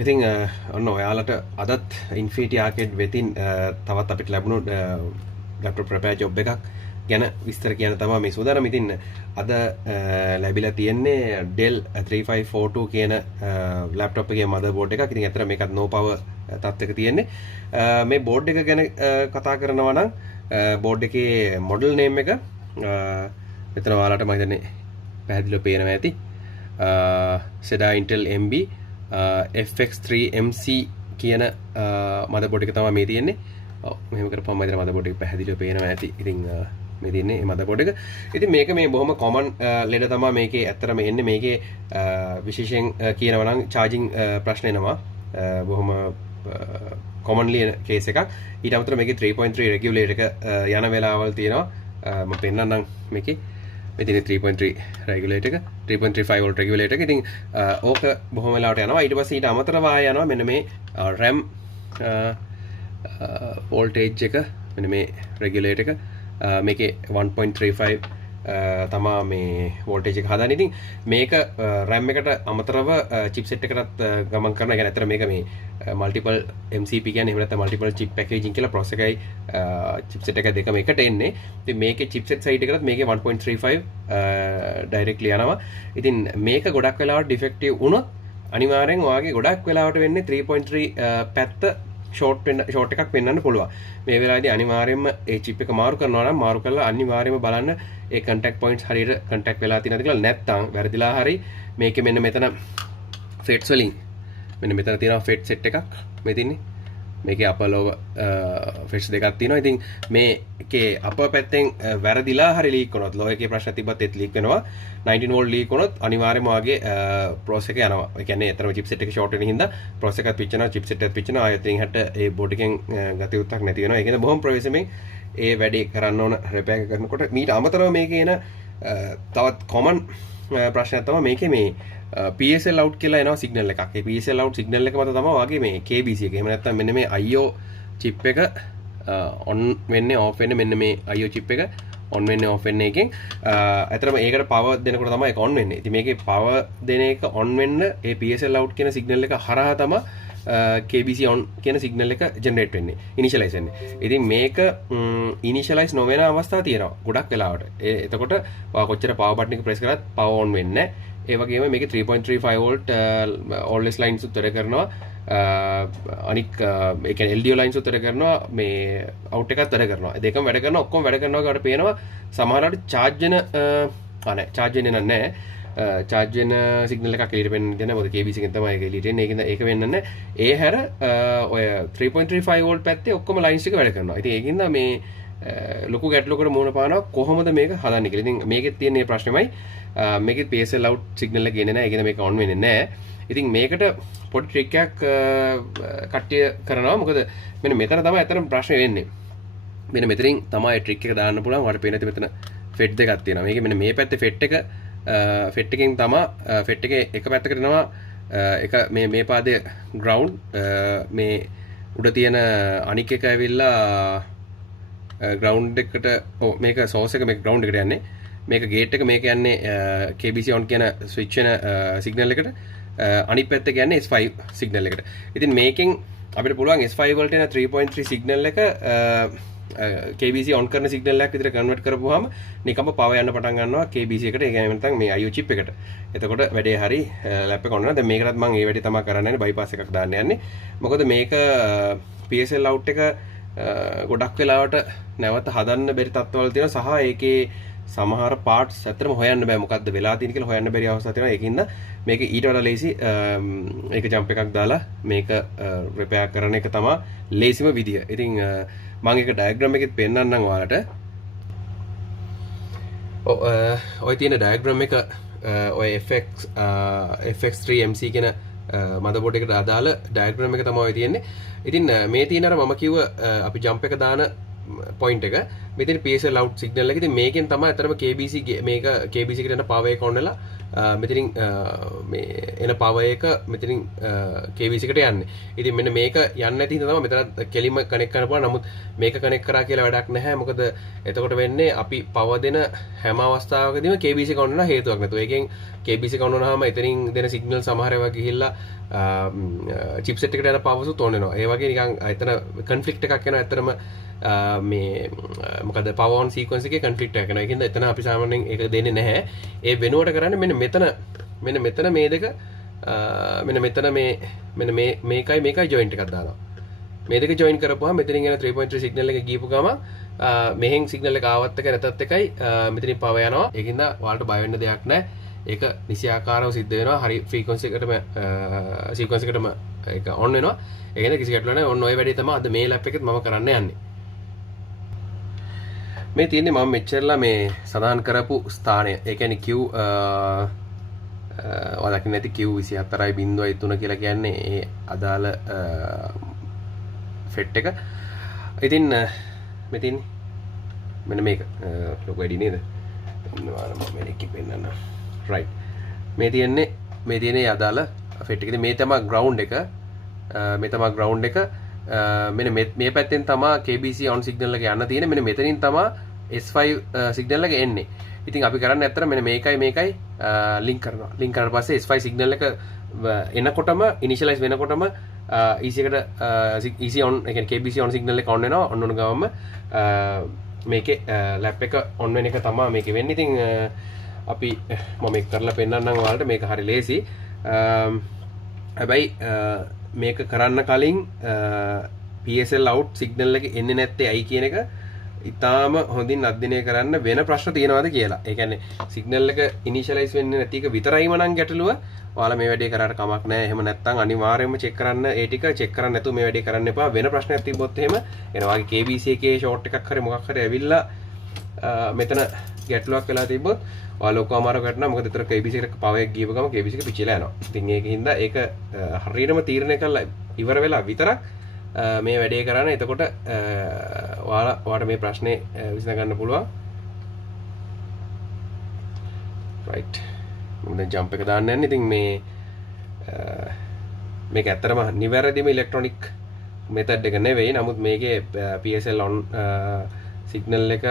ඉතින් ඔන්න ඔයාලට අදත් ඉන්ෆිනිටි ආකේඩ් වෙතින් තවත් අපිට ලැබුණු ලැප්ටොප් රිපෙයාර් ජොබ් එකක් ගැන විස්තර කියන තමයි මේ සූදානම්. ඉතින් අද ලැබිලා තියෙන්නේ Dell 3542 කියන ලැප්ටොප් එකේ මදර්බෝඩ් එකක්. ඉතින් ඇත්තට මේකත් no power තත්ත්වයක තියෙන්නේ. මේ බෝඩ් එක ගැන කතා කරනවා නම් බෝඩ් එකේ මොඩල් නේම් එක මෙතන ඔයාලට මම හිතන්නේ පැහැදිලිව පේනවා ඇති. Cedar Intel MB FX3MC කියන මදර්බෝඩ් එක තමයි මේ තියෙන්නේ. ඔව් මෙහෙම කරපුවම මම හිතන මදර්බෝඩ් එක පැහැදිලිව පේනවා ඇති. ඉතින් මේ තියෙන්නේ මේ මදර්බෝඩ් එක. ඉතින් මේක මේ බොහොම කොමන් ලෙඩ තමයි මේකේ ඇත්තටම එන්නේ. මේකේ විශේෂයෙන් කියනවා නම් charging ප්‍රශ්න එනවා. බොහොම commonly case එකක්. ඊට අමතරව මේකේ 3.3 regulator එක යන වෙලාවල් තියෙනවා. මම පෙන්නන්නම් මේකේ මෙතන 3.3 regulator එක 3.35 volt regulator එක. ඉතින් ඕක බොහොම වෙලාවට යනවා. ඊට පස්සේ ඊට අමතරව ආය යනවා මෙන්න මේ RAM voltage එක මෙන්න මේ regulator එක මේකේ 1.35 තමා මේ voltage එක හදන්නේ. ඉතින් මේක RAM එකට අමතරව chipset එකටත් ගමන් කරනවා. يعني අතර මේක මේ multiple MCP කියන්නේ එහෙම නැත්නම් multiple chip packaging කියලා process එකයි chipset එක දෙකම එකට එන්නේ. ඉතින් මේකේ chipset side එකටත් මේකේ 1.35 directly යනවා. ඉතින් මේක ගොඩක් වෙලාවට defective වුණොත් අනිවාර්යෙන් ඔයාගේ ගොඩක් වෙලාවට වෙන්නේ 3.3 පැත්ත ෂෝට් එකක් පෙන්වන්න පුළුවන්. මේ වෙලාවේදී අනිවාර්යයෙන්ම ඒ chip එක මාරු කරනවා නම් මාරු කරලා අනිවාර්යයෙන්ම බලන්න ඒ contact points හරියට contact වෙලා තියෙනවද කියලා. නැත්නම් වැරදිලා හරි මේකේ මෙන්න මෙතන fets වලින් මෙන්න මෙතන තියෙනවා fet set එකක් මේ තින්නේ. මේකේ upper lower fets දෙකක් තියෙනවා. ඉතින් මේකේ upper පැත්තෙන් වැරදිලා හරි leak වුණොත් lower එකේ ප්‍රශ්න තිබ්බත් ඒත් leak වෙනවා. 19 volt leak වුණොත් අනිවාර්යයෙන්ම වාගේ process එක යනවා. ඒ කියන්නේ අතරම chipset එක short වෙන හින්දා process එකත් පිච්චෙනවා, chipset එකත් පිච්චෙනවා. ආයෙත් ඉතින් ඒ board එකෙන් ගතිය උත්තක් නැති වෙනවා. ඒකෙන් බොහොම ප්‍රවේශමෙන් ඒ වැඩේ කරන්න ඕන repair කරනකොට. මීට අමතරව මේකේ එන තවත් common ප්‍රශ්නයක් තමයි මේකේ මේ PSL out කියලා එනවා signal එකක්. ඒ PSL out signal එක මත තමයි වාගේ මේ KBC එක. එහෙම නැත්නම් මෙන්න මේ IO chip එක on වෙන්නේ off වෙන්නේ මෙන්න මේ IO chip එක on වෙන්නේ off වෙන්නේ එකෙන් අතරම ඒකට power දෙනකොට තමයි ඒක on වෙන්නේ. ඉතින් මේකේ power දෙන එක on වෙන්න ඒ PSL out කියන signal එක හරහා තමයි KBC on කියන signal එක generate වෙන්නේ, initialize වෙන්නේ. ඉතින් මේක initialize නොවන අවස්ථා තියෙනවා ගොඩක් වෙලාවට. එතකොට ඔයා කොච්චර power button එක press කරත් power on වෙන්නේ නැහැ. ඒ වගේම මේකේ 3.35 volt always lines උත් වැඩ කරනවා. අනික් ඒ කියන්නේ LDO lines උත් වැඩ කරනවා. මේ out එකත් වැඩ කරනවා. දෙකම වැඩ කරනවා. ඔක්කොම වැඩ කරනවා කාට පේනවා. සමහරවිට charge වෙන නැහැ. charge වෙන්නේ නැහැ. charge වෙන signal එකක් එළියට වෙන්න දෙන්න. මොකද KBC එකෙන් තමයි ඒක එළියට එන්නේ. ඒක වෙන්නේ නැහැ. ඒ හැර ඔය 3.35 volt පැත්තේ ඔක්කොම lines ටික වැඩ කරනවා. ඉතින් ඒකින්ද මේ ලොකු ගැටලුවකට මුහුණ පානවා කොහොමද මේක හදන්නේ කියලා. ඉතින් මේකෙත් තියෙන මේ ප්‍රශ්නෙමයි මේකෙත් PSL out signal එක ගේන්නේ නැහැ. ඒකෙන් මේක on වෙන්නේ නැහැ. ඉතින් මේකට පොඩි ට්‍රික් එකක් කට්ටිය කරනවා. මොකද මෙන්න මෙතන තමයි අතරම ප්‍රශ්නේ වෙන්නේ. මෙන්න මෙතනින් තමයි ට්‍රික් එක දාන්න පුළුවන්. ඔයාලට පේන මෙතන FET දෙකක් තියෙනවා. මේකේ මෙන්න මේ පැත්තේ FET එක FET එකෙන් තමයි FET එකේ එක පැත්තකට එනවා එක මේ පාදයේ ground මේ උඩ තියෙන අනික් එක ඇවිල්ලා ground එකට මේක source එක මේක ground එකට යන්නේ. මේක gate එක මේක යන්නේ KBC on කියන switch වෙන signal එකට. අනිත් පැත්ත කියන්නේ S5 signal එකට. ඉතින් මේකෙන් අපිට පුළුවන් S5 වලට එන 3.3 signal එක KBC on කරන signal එකක් විතර convert කරපුවාම නිකම්ම power යන්න පටන් ගන්නවා KBC එකට. ඒ කියන්නේ නැත්නම් මේ IO chip එකට. එතකොට වැඩේ හරි lap එක on වෙනවා. දැන් මේකටත් මම ඒ වැඩේ තමයි කරන්න යන්නේ. bypass එකක් දාන්න යන්නේ. මොකද මේක PSL out එක ගොඩක් වෙලාවට නැවත හදන්න බැරි තත්ත්වවල තියෙනවා. සහ ඒකේ සමහර parts ඇත්තටම හොයන්න බෑ මොකද්ද වෙලා තියෙන්නේ කියලා හොයන්න බැරි අවස්ථා තියෙනවා. ඒකින්ද මේක ඊට වඩා ලේසි ඒක jump එකක් දාලා මේක repair කරන එක තමයි ලේසිම විදිය. ඉතින් මම ඒක diagram එකෙත් පෙන්නන්නම් ඔයාලට. ඔය තියෙන diagram එක ඔය FX3MC කියන motherboard එකට අදාළ diagram එක තමයි ඔය තියෙන්නේ. ඉතින් මේ තියෙන අර මම කිව්ව අපි jump එක දාන point එක මෙතන PSL out signal එක. ඉතින් මේකෙන් තමයි අතරම KBC මේක KBC එකට යන power එක on වෙලා මෙතනින් මේ එන පවර් එක මෙතනින් KBC එකට යන්නේ. ඉතින් මෙන්න මේක යන්නේ නැති හින්දා තමයි මෙතන කෙලින්ම කනෙක්ට් කරන්න පුළුවන්. නමුත් මේක කනෙක්ට් කරා කියලා වැඩක් නැහැ. මොකද එතකොට වෙන්නේ අපි පවර් දෙන හැම අවස්ථාවකදීම KBC කවුන්ට් වෙන හේතුවක් නැතුව. ඒකෙන් KBC කවුන්ට් වුණාම එතනින් දෙන සිග්නල් සමහර ඒවා ගිහිල්ලා චිප්සෙට් එකට යන පවර්සුත් ඕන වෙනවා. ඒ වගේ නිකන් එතන කන්ෆ්ලික්ට් එකක් එනවා. ඇත්තටම මේ මොකද පවර් ඔන් සීක්වෙන්ස් එකේ කන්ෆ්ලික්ට් එකක් එනවා. ඒකින්ද එතන අපි සාමාන්‍යයෙන් ඒක දෙන්නේ නැහැ. ඒ වෙනුවට කරන්නේ මෙන්න මෙතන මේ දෙක මෙන්න මෙතන මේ මේකයි ජොයින්ට් එකක් දානවා. මේ දෙක ජොයින් කරපුවාම මෙතනින් එන 3.3 සිග්නල් එක ගියපු ගමන් මෙහෙන් සිග්නල් එක ආවත් එක නැතත් එකයි මෙතනින් පවර් යනවා. ඒකින්ද ඔයාලට බය වෙන්න දෙයක් නැහැ. ඒක නිසියාකාරව සිද්ධ වෙනවා. හරි ෆ්‍රීකවන්සි එකටම සීක්වෙන්ස් එකටම ඒක ඔන් වෙනවා. ඒ කියන්නේ කිසි ගැටලුවක් නැහැ. ඔන්න ඔය වැඩේ තමයි අද මේ ලැප් එකෙත් මම කරන්න යන්නේ. මේ තියෙන්නේ මම මෙච්චරලා මේ සඳහන් කරපු ස්ථානය. ඒ කියන්නේ Q ඔයාලා දකින්න ඇති Q24.03 කියලා කියන්නේ ඒ අදාළ ෆෙට් එක. ඉතින් මෙතින් මෙන්න මේක ලොකු වැඩි නේද? ඔන්න මම මේක පෙන්නන්න. රයිට්. මේ තියෙන්නේ අදාළ ෆෙට් එක. ඉතින් මේ තමයි ග්‍රවුන්ඩ් එක. මෙන්න මේ පැත්තෙන් තමයි KBC on signal එක යන්න තියෙන්නේ. මෙන්න මෙතනින් තමයි S5 signal එක එන්නේ. ඉතින් අපි කරන්නේ ඇත්තට මෙන්න මේකයි link කරනවා. link කරලා පස්සේ S5 signal එක එනකොටම initialize වෙනකොටම EC එකට EC on ඒ කියන්නේ KBC on signal එක on වෙනවා. on ගාවම මේකේ lap එක on වෙන එක තමයි මේකේ වෙන්නේ. ඉතින් අපි මම මේක කරලා පෙන්නන්නම් ඔයාලට. මේක හරි ලේසි. හැබැයි මේක කරන්න කලින් PSL out signal එක එන්නේ නැත්තේ ඇයි කියන එක ඉතාලම හොඳින් අධ්‍යයනය කරන්න වෙන ප්‍රශ්න තියෙනවද කියලා. ඒ කියන්නේ signal එක initialize වෙන්නේ නැති එක විතරයිම නම් ගැටලුව. ඔයාලා මේ වැඩේ කරාට කමක් නැහැ. එහෙම නැත්නම් අනිවාර්යයෙන්ම check කරන්න. ඒ ටික check කරන්න නැතුව මේ වැඩේ කරන්න එපා. වෙන ප්‍රශ්නයක් තිබ්බොත් එහෙම එනවා වගේ KBC එකේ short එකක් හරි මොකක් හරි ඇවිල්ලා මෙතන ගැටලුවක් වෙලා තිබ්බොත් ඔයාලා ලොකු අමාරුවක් වටනවා. මොකද ඒතර KBC එකට power එක ගියපු ගම KBC එක පිච්චිලා යනවා. ඉතින් ඒකින්ද ඒක හරියටම තීරණය කරලා ඉවර වෙලා විතරක් මේ වැඩේ කරන්න. එතකොට ඔයාලට මේ ප්‍රශ්නේ විසඳ ගන්න පුළුවන්. රයිට්. මම දැන් ජම්ප් එක දාන්න යන්නේ. ඉතින් මේක ඇත්තටම නිවැරදිම ඉලෙක්ට්‍රොනික මෙතඩ් එක නෙවෙයි. නමුත් මේකේ PSL on සිග්නල් එක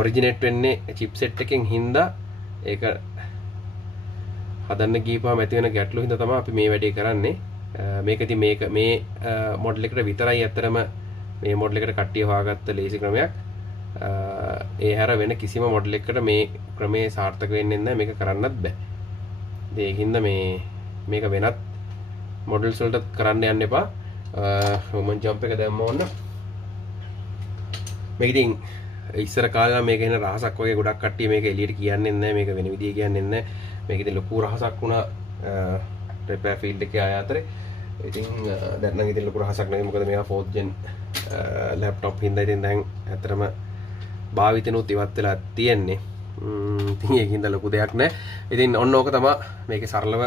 ඔරිජිනේට් වෙන්නේ චිප්සෙට් එකෙන් හින්දා ඒක හදන්න ගිහපුවාම ඇති වෙන ගැටලු හින්දා තමයි අපි මේ වැඩේ කරන්නේ. මේක ඉතින් මේ මොඩල් එකට විතරයි ඇත්තටම මේ මොඩල් එකට කට්ටිය හොයාගත්ත ලේසි ක්‍රමයක්. ඒ හැර වෙන කිසිම මොඩල් එකකට මේ ක්‍රමේ සාර්ථක වෙන්නේ නැහැ. මේක කරන්නත් බෑ. ඒකින්ද මේක වෙනත් මොඩල්ස් වලට කරන්න යන්න එපා. මම ජම්ප් එක දැම්ම ඕන්න. මේක ඉතින් ඉස්සර කාලේ නම් මේක එන රහසක් වගේ ගොඩක් කට්ටිය මේක එළියට කියන්නේ නැහැ. මේක වෙන විදිය කියන්නේ නැහැ. මේක ඉතින් ලොකු රහසක් වුණා රිපෙයාර් ෆීල්ඩ් එකේ ආය අතරේ. ඉතින් දැන් නම් ඉතින් ලොකු රහසක් නැහැ. මොකද මේවා 4th gen ලැප්ටොප් හින්දා ඉතින් දැන් ඇත්තටම භාවිතනුත් ඉවත් වෙලා තියෙන්නේ. ඉතින් ඒකින්ද ලොකු දෙයක් නැහැ. ඉතින් ඔන්න ඕක තමයි මේකේ සරලව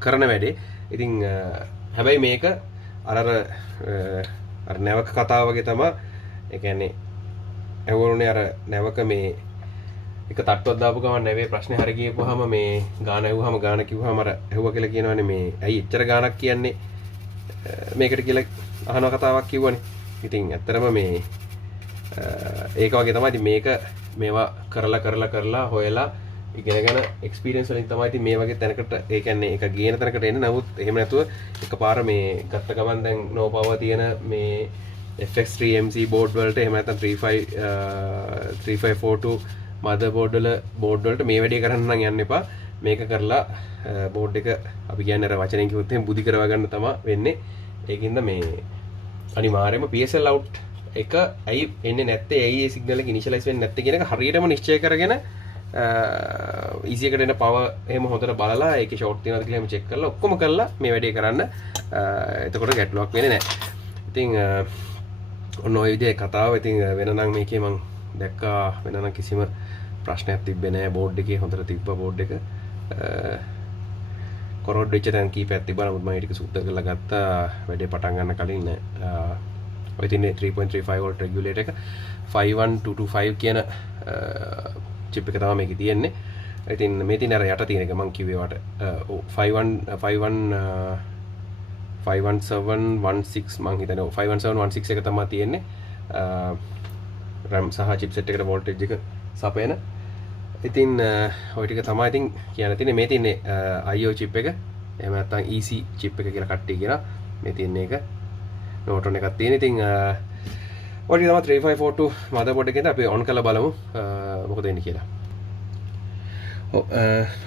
කරන වැඩේ. ඉතින් හැබැයි මේක අර නැවක කතාව වගේ තමයි. ඒ කියන්නේ ඇහුවනේ අර නැවක මේ එක තට්ටුවක් දාපු ගමන් නැවේ ප්‍රශ්නේ හරි කියපුවාම මේ ගාන ඇහුවාම ගාන කිව්වම අර ඇහුවා කියලා කියනවනේ මේ ඇයි එච්චර ගානක් කියන්නේ මේකට කියලා අහන කතාවක් කිව්වනේ. ඉතින් ඇත්තටම මේ ඒක වගේ තමයි. ඉතින් මේක මේවා කරලා හොයලා ඉගෙනගෙන එක්ස්පීරියන්ස් වලින් තමයි ඉතින් මේ වගේ තැනකට ඒ කියන්නේ ඒක ගේන තැනකට එන්නේ. නමුත් එහෙම නැතුව එකපාර මේ ගත්ත ගමන් දැන් no power තියෙන මේ FX3MC board වලට එහෙම නැත්නම් 3542 motherboard වලට මේ වැඩේ කරන්න නම් යන්න එපා. මේක කරලා board එක අපි කියන්නේ අර වචනෙන් කිව්වොත් එහෙනම් බුදි කරවා ගන්න තමයි වෙන්නේ. ඒකින්ද මේ අනිවාර්යයෙන්ම PSL out එක ඇයි එන්නේ නැත්තේ, ඇයි ඒ සිග්නල් එක ඉනිෂියලයිස් වෙන්නේ නැත්තේ කියන එක හරියටම නිශ්චය කරගෙන easy එකට එන power එහෙම හොඳට බලලා ඒකේ short තියෙනවද කියලා එහෙම check කරලා ඔක්කොම කරලා මේ වැඩේ කරන්න. එතකොට ගැටලුවක් වෙන්නේ නැහැ. ඉතින් ඔන්න ඔය විදිහේ කතාව. ඉතින් වෙනනම් මේකේ මම දැක්කා වෙනනම් කිසිම ප්‍රශ්නයක් තිබ්බේ නැහැ. බෝඩ් එකේ හොඳට තිබ්බා බෝඩ් එක. කොරෝඩ් වෙච්ච තැන් කීපයක් තිබ්බා. නමුත් මම ඒක සුද්ධ කරලා ගත්තා වැඩේ පටන් ගන්න කලින් ඔය තින්නේ 3.35 volt regulator එක 51225 කියන chip එක තමයි මේකේ තියෙන්නේ. ඉතින් මේ තියෙන අර යට තියෙන එක මම කිව්වේ වට 51716 මම හිතන්නේ 51716 එක තමයි තියෙන්නේ. RAM සහ chipset එකට voltage එක සපයන. ඉතින් ඔය ටික තමයි ඉතින් කියන්න තියෙන්නේ. මේ තියෙන්නේ IO chip එක. එහෙම නැත්නම් EC chip එක කියලා කට්ටිය කියනවා. මේ තියෙන එක Norton එකක් තියෙන. ඉතින් ඔය ටික තමයි 3542 motherboard එකෙන් අපි on කරලා බලමු මොකද වෙන්නේ කියලා.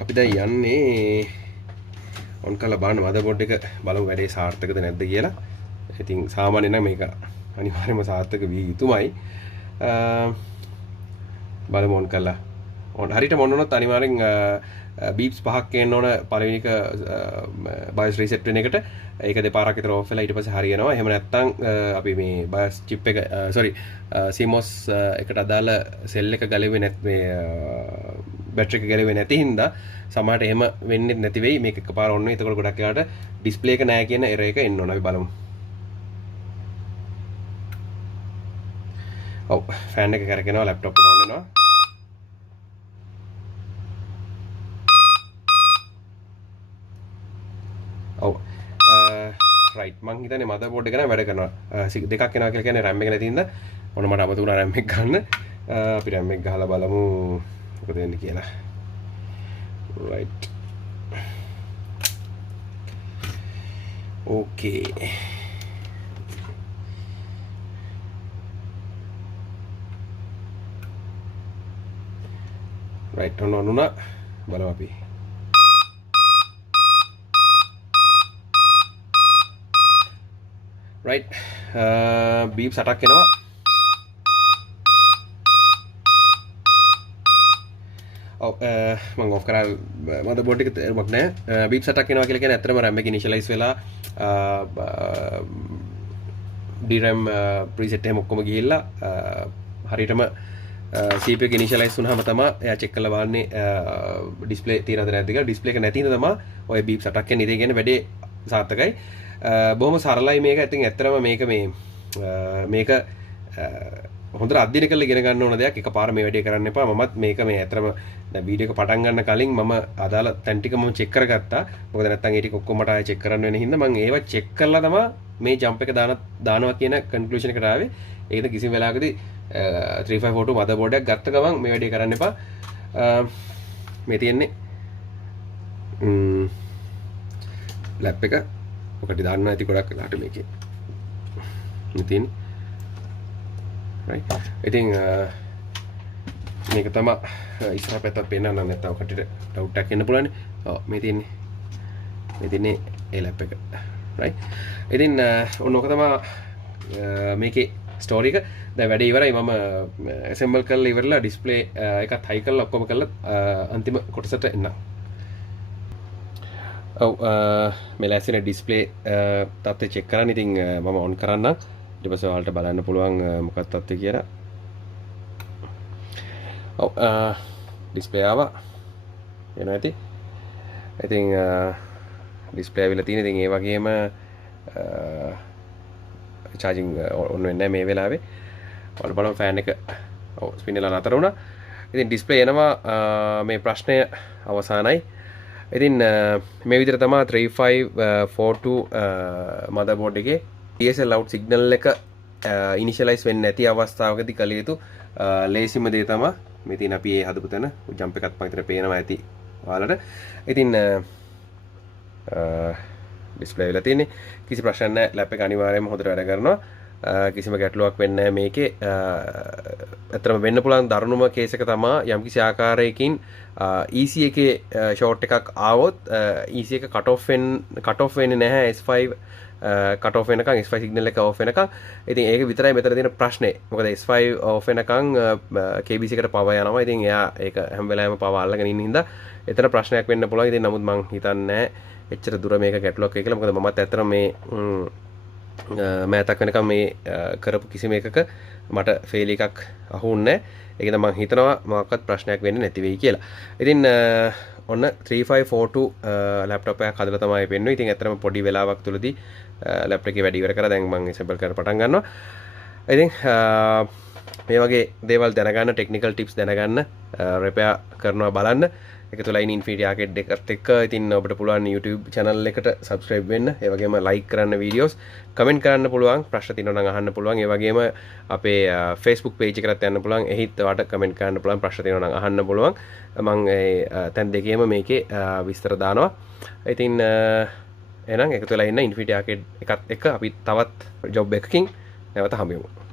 අපි දැන් යන්නේ on කරලා බලන්න motherboard එක බලමු වැඩේ සාර්ථකද නැද්ද කියලා. ඉතින් සාමාන්‍යයෙන් නම් මේක අනිවාර්යයෙන්ම සාර්ථක විය යුතුමයි. බලමු on කරලා. on හරියට මොන වුණත් අනිවාර්යෙන් beeps පහක් එන්න ඕන පළවෙනි එක BIOS reset වෙන එකට. ඒක දෙපාරක් විතර off වෙලා ඊට පස්සේ හරියනවා. එහෙම නැත්නම් අපි මේ BIOS chip එක CMOS එකට අදාළ cell එක ගැලෙන්නේ නැත් මේ බැටරි එක ගැලෙන්නේ නැති හින්දා සමහරට එහෙම වෙන්නේ නැති වෙයි. මේක එකපාර on වෙයි. එතකොට ගොඩක් වෙලාවට display එක නැහැ කියන error එක එන්න ඕන. අපි බලමු. ඔව් fan එක කරගෙනවා laptop එක on වෙනවා. ඔව් right මං හිතන්නේ motherboard එක නම් වැඩ කරනවා. දෙකක් එනවා කියලා කියන්නේ RAM එක නැති හින්දා ඔන්න මට අමතක වුණා RAM එක ගන්න. අපි RAM එක ගහලා බලමු මොකද වෙන්නේ කියලා. right okay right ඔන්න බලමු අපි. right beeps attack එනවා. ඔව් මම off කරා motherboard එක තේරුමක් නැහැ. beeps attack එනවා කියලා කියන්නේ ඇත්තටම RAM එක initialize වෙලා DRAM preset එහෙම ඔක්කොම ගිහිල්ලා හරියටම CPU එක initialize වුණාම තමයි එයා check කරලා බලන්නේ display තියෙනවද නැද්ද කියලා. display එක නැති හින්දා තමයි ඔය beeps attack එන්නේ. ඉතින් කියන්නේ වැඩේ සාර්ථකයි. බොහොම සරලයි මේක. ඉතින් ඇත්තටම මේක හොඳට අධ්‍යයනය කරලා ඉගෙන ගන්න ඕන දෙයක්. එකපාර මේ වැඩේ කරන්න එපා. මමත් මේක මේ ඇත්තටම දැන් වීඩියෝ එක පටන් ගන්න කලින් මම අදාළ තැන් ටික මම චෙක් කරගත්තා. මොකද නැත්තම් ඒ ටික ඔක්කොම මට ආයෙ චෙක් කරන්න වෙන හින්දා මම ඒව චෙක් කරලා තමයි මේ ජම්ප් එක දානවා කියන කන්ක්ලූෂන් එකට ආවේ. ඒකද කිසිම වෙලාවකදී 3542 motherboard එකක් ගත්ත ගමන් මේ වැඩේ කරන්න එපා. මේ තියෙන්නේ ලැප් එක ඔකට දාන්න ඇති ගොඩක් වෙලාට මේකේ තියෙන්නේ right. ඉතින් මේක තමයි ඉස්සරහ පැත්තට පේන්න නැත්නම් ඔකට ඩවුට් එකක් එන්න පුළුවන්. ඔව් මේ තියෙන්නේ ඒ ලැප් එක right. ඉතින් ඔන්න ඔක තමයි මේකේ ස්ටෝරි එක. දැන් වැඩේ ඉවරයි. මම assemble කරලා ඉවරලා display එකත් high කරලා ඔක්කොම කරලා අන්තිම කොටසට එන්න. ඔව් මේ ලැස්තින ඩිස්ප්ලේ තත්ත්වය චෙක් කරන්න. ඉතින් මම ඔන් කරන්න. ඊට පස්සේ ඔයාලට බලන්න පුළුවන් මොකක්ද තත්ත්වය කියලා. ඔව් ඩිස්ප්ලේ ආවා. එනවා ඇති. ඉතින් ඩිස්ප්ලේ ආවිලා තියෙන. ඉතින් ඒ වගේම charging on වෙන්නේ නැහැ මේ වෙලාවේ. ඔයාලා බලමු fan එක ඔව් ස්පින් වෙලා නතර වුණා. ඉතින් ඩිස්ප්ලේ එනවා. මේ ප්‍රශ්නය අවසానයි. ඉතින් මේ විදිහට තමයි 3542 motherboard එකේ PSL out signal එක initialize වෙන්නේ නැති අවස්ථාවකදී කළ යුතු ලේසිම දේ තමයි මේ තියෙන අපි ඒ හදපු තැන jump එකත් මම හිතන පේනවා ඇති ඔයාලට. ඉතින් display වෙලා තියෙන්නේ. කිසි ප්‍රශ්නයක් නැහැ. lap එක අනිවාර්යයෙන්ම හොඳට වැඩ කරනවා. කිසිම ගැටලුවක් වෙන්නේ නැහැ මේකේ. ඇත්තටම වෙන්න පුළුවන් දරුණුම කේස් එක තමයි යම්කිසි ආකාරයකින් EC එකේ ෂෝට් එකක් ආවොත් EC එක cut off වෙන්නේ නැහැ S5 cut off වෙනකන් S5 signal එක off වෙනකන්. ඉතින් ඒක විතරයි මෙතන තියෙන ප්‍රශ්නේ. මොකද S5 off වෙනකන් KBC එකට power යනවා. ඉතින් එයා ඒක හැම වෙලාවෙම power අල්ලගෙන ඉන්න හින්දා එතන ප්‍රශ්නයක් වෙන්න පුළුවන්. ඉතින් නමුත් මම හිතන්නේ එච්චර දුර මේක ගැටලුවක් වෙයි කියලා. මොකද මමත් ඇත්තටම මේ මෑතක් වෙනකම් මේ කරපු කිසිම එකක මට ෆේල් එකක් අහුන්නේ නැහැ. ඒකද මම හිතනවා මොකක්වත් ප්‍රශ්නයක් වෙන්නේ නැති වෙයි කියලා. ඉතින් ඔන්න 3542 ලැප්ටොප් එකක් හදලා තමයි පෙන්වන්නේ. ඉතින් ඇත්තටම පොඩි වෙලාවක් තුලදී ලැප්ටොප් එකේ වැඩ ඉවර කරලා දැන් මම assemble කරන්න පටන් ගන්නවා. ඉතින් මේ වගේ දේවල් දැනගන්න, ටෙක්නිකල් ටිප්ස් දැනගන්න, රිපෙයාර් කරනවා බලන්න. ඒක තුලයි ඉන්ෆිනිටි ආකේඩ් එකත් එක්ක ඉතින් ඔබට පුළුවන් YouTube channel එකට subscribe වෙන්න. ඒ වගේම like කරන්න videos, comment කරන්න පුළුවන්. ප්‍රශ්න තියෙනවා නම් අහන්න පුළුවන්. ඒ වගේම අපේ Facebook page එකකට යන්න පුළුවන්. එහිත් ඔයාලට comment කරන්න පුළුවන්. ප්‍රශ්න තියෙනවා නම් අහන්න පුළුවන්. මම ඒ තැන් දෙකේම මේකේ විස්තර දානවා. ඉතින් එහෙනම් ඒක තුල ඉන්න ඉන්ෆිනිටි ආකේඩ් එකත් එක්ක අපි තවත් job එකකින් නැවත හමු වෙමු.